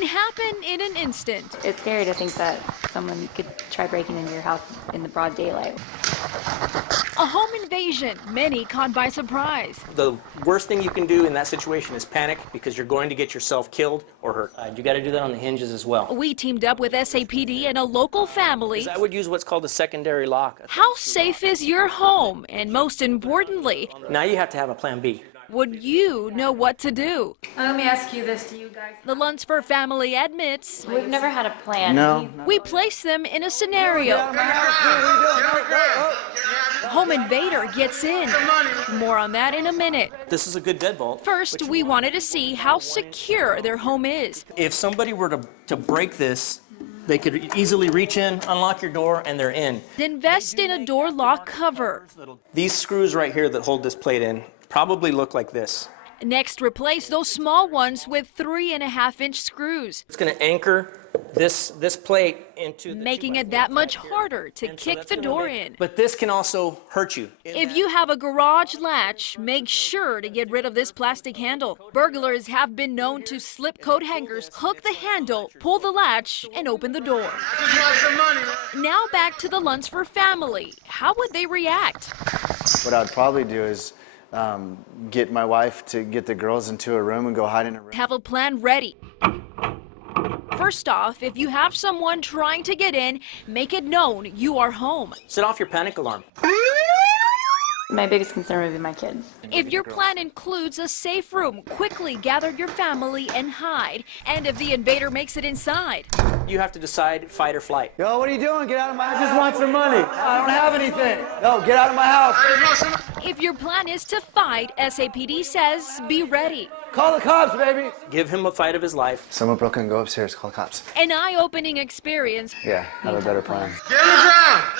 can happen in an instant. It's scary to think that someone could try breaking into your house in the broad daylight. A home invasion, many caught by surprise. The worst thing you can do in that situation is panic, because you're going to get yourself killed or hurt. You got to do that on the hinges as well. We teamed up with SAPD and a local family. I would use what's called a secondary lock. How safe is your home? And most importantly, Now you have to have a plan B. would you know what to do? Let me ask you this, do you guys? The Lunsford family admits We've never had a plan. No. we place them in a scenario. Home invader gets in. More on that in a minute. This is a good deadbolt. First, we wanted to see how secure their home is. If somebody were to break this, they could easily reach in, unlock your door, and they're in. Invest in a door lock cover. These screws right here that hold this plate in probably look like this. Next, replace those small ones with 3.5-inch screws, It's going to anchor this plate into the making it that much harder to kick the door in. But this can also hurt you. If you have a garage latch, make sure to get rid of this plastic handle. Burglars have been known to slip coat hangers, hook the handle, pull the latch, and open the door. Now back to the Lunsford family. How would they react? What I'd probably do is get my wife to get the girls into a room and go hide in a room. Have a plan ready. First off, if you have someone trying to get in, make it known you are home. Set off your panic alarm. My biggest concern would be my kids. If your plan includes a safe room, quickly gather your family and hide. And if the invader makes it inside, You have to decide fight or flight. Yo, what are you doing? Get out of my house. I just want some money. I don't have anything. No, get out of my house. if your plan is to fight, SAPD says be ready. Call the cops, baby. Give him a fight of his life. Someone broke in, go upstairs, call the cops. An eye-opening experience. Yeah, have a better plan.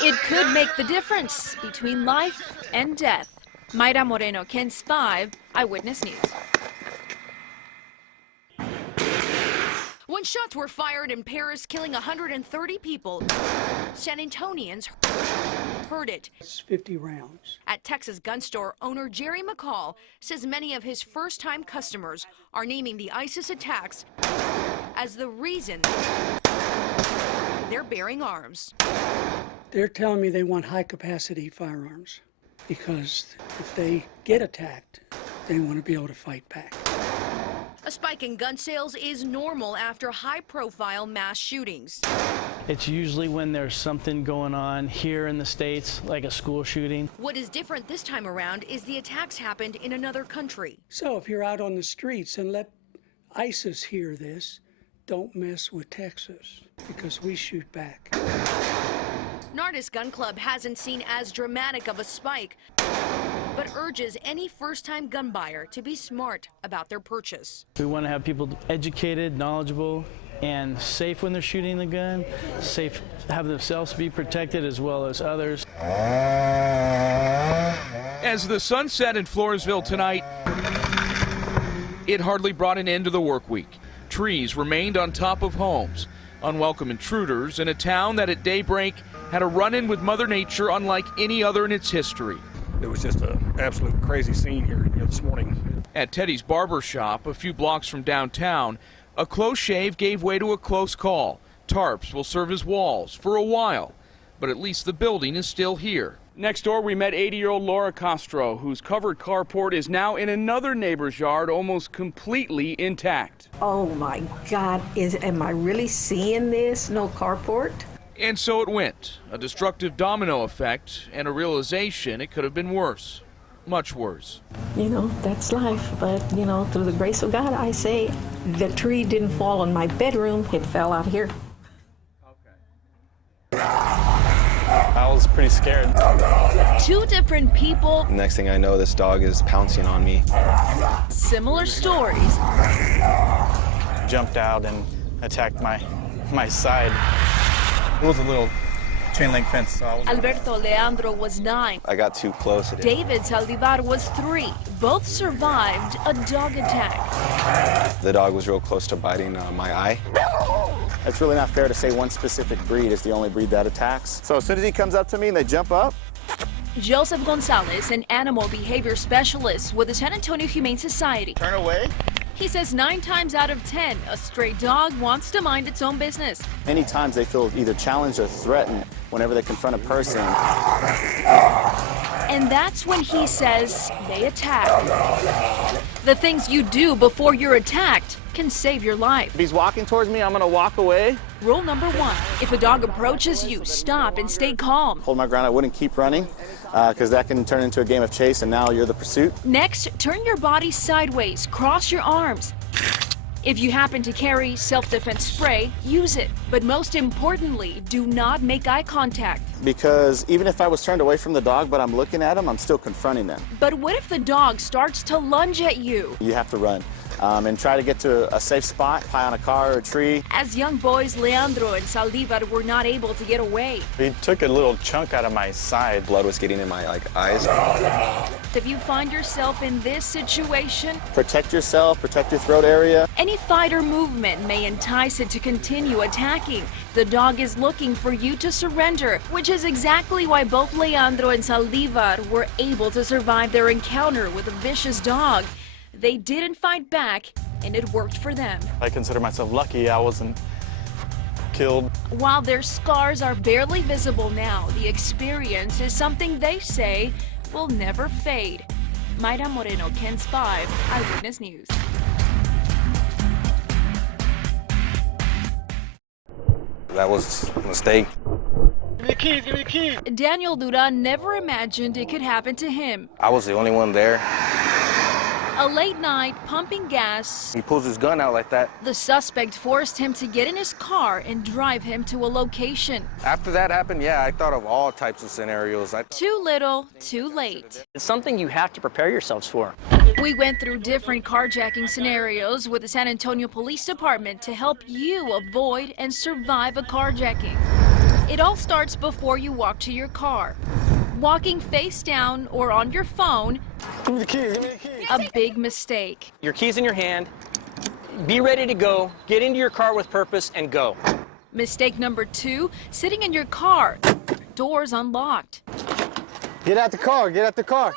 It could make the difference between life and death. Mayra Moreno, KENS 5, Eyewitness News. When shots were fired in Paris, killing 130 people, San Antonians heard it. It's 50 rounds. At Texas gun store owner Jerry McCall says many of his first-time customers are naming the ISIS attacks as the reason they're bearing arms. They're telling me they want high-capacity firearms because if they get attacked, they want to be able to fight back. A spike in gun sales is normal after high-profile mass shootings. It's usually when there's something going on here in the States, like a school shooting. What is different this time around is the attacks happened in another country. So if you're out on the streets and let ISIS hear this, don't mess with Texas because we shoot back. Nardis Gun Club hasn't seen as dramatic of a spike, but urges any first-time gun buyer to be smart about their purchase. We want to have people educated, knowledgeable, and safe when they're shooting the gun, safe, have themselves be protected as well as others. As the sun set in Floresville tonight, it hardly brought an end to the work week. Trees remained on top of homes. Unwelcome intruders in a town that at daybreak had a run-in with Mother Nature unlike any other in its history. It was just an absolute crazy scene here this morning. At Teddy's barber shop, a few blocks from downtown, a close shave gave way to a close call. Tarps will serve as walls for a while, but at least the building is still here. Next door, we met 80-year-old Laura Castro, whose covered carport is now in another neighbor's yard, almost completely intact. Oh my God, am I really seeing this? No carport? And so it went, a destructive domino effect and a realization it could have been worse, much worse. You know, that's life, but you know, through the grace of God, I say the tree didn't fall in my bedroom, it fell out here. I was pretty scared. Two different people. Next thing I know, this dog is pouncing on me. Similar stories. Jumped out and attacked my side. It was a little chain link fence. So Alberto Leandro was 9. I got too close. David Saldivar was 3. Both survived a dog attack. The dog was real close to biting my eye. It's really not fair to say one specific breed is the only breed that attacks. So as soon as he comes up to me and they jump up. Joseph Gonzalez, an animal behavior specialist with the San Antonio Humane Society. Turn away. He says 9 times out of 10, a stray dog wants to mind its own business. Many times they feel either challenged or threatened whenever they confront a person. And that's when he says they attack. The things you do before you're attacked can save your life. If he's walking towards me, I'm gonna walk away. Rule number 1, if a dog approaches you, stop and stay calm. Hold my ground, I wouldn't keep running, because that can turn into a game of chase and now you're the pursuit. Next, turn your body sideways, cross your arms. If you happen to carry self-defense spray, use it. But most importantly, do not make eye contact. Because even if I was turned away from the dog, but I'm looking at him, I'm still confronting them. But what if the dog starts to lunge at you? You have to run and try to get to a safe spot, high on a car or a tree. As young boys, Leandro and Saldivar were not able to get away. He took a little chunk out of my side. Blood was getting in my eyes. If you find yourself in this situation, Protect yourself, protect your throat area. any fight or movement may entice it to continue attacking. The dog is looking for you to surrender, which is exactly why both Leandro and Saldivar were able to survive their encounter with a vicious dog. They didn't fight back, and it worked for them. I consider myself lucky I wasn't killed. While their scars are barely visible now, the experience is something they say will never fade. Mayra Moreno, KENS 5, Eyewitness News. That was a mistake. Give me the keys, give me the keys. Daniel Duran never imagined it could happen to him. I was the only one there. A late night, pumping gas, He pulls his gun out like that. the suspect forced him to get in his car and drive him to a location. After that happened, yeah, I thought of all types of scenarios. Too little, too late. It's something you have to prepare yourselves for. We went through different carjacking scenarios with the San Antonio Police Department to help you avoid and survive a carjacking. It all starts before you walk to your car. Walking face down or on your phone, Give me the keys, give me the keys. a big mistake. Your keys in your hand, be ready to go, get into your car with purpose, and go. Mistake number 2, sitting in your car, doors unlocked. Get out the car, get out the car.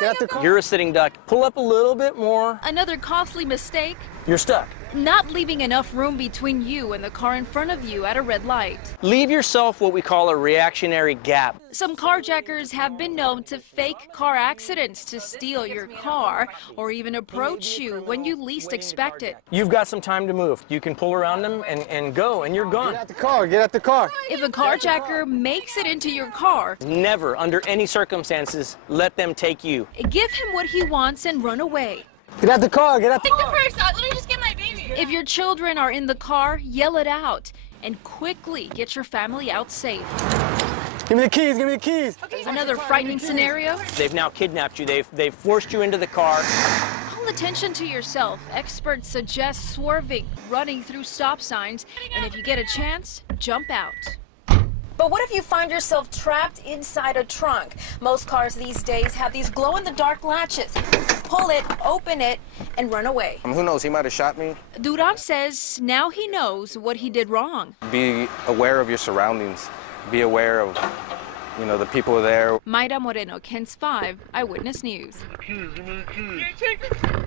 Get out the car. You're a sitting duck. Pull up a little bit more. Another costly mistake, You're stuck. not leaving enough room between you and the car in front of you at a red light. Leave yourself what we call a reactionary gap. Some carjackers have been known to fake car accidents to steal your car or even approach you when you least expect it. You've got some time to move. You can pull around them and go, and you're gone. Get out the car, get out the car. If a carjacker makes it into your car, Never, under any circumstances, let them take you. give him what he wants and run away. Get out the car, get out the Take the purse out. Let me just get my baby. If your children are in the car, yell it out and quickly get your family out safe. Give me the keys, give me the keys. Another frightening scenario? They've now kidnapped you. They've forced you into the car. Call attention to yourself. Experts suggest swerving, running through stop signs, and if you get a chance, jump out. But what if you find yourself trapped inside a trunk? Most cars these days have these glow-in-the-dark latches. Pull it, open it, and run away. Who knows, he might have shot me. Duran says now he knows what he did wrong. Be aware of your surroundings. Be aware of, the people there. Mayra Moreno, KENS 5, Eyewitness News. keys, give me the keys.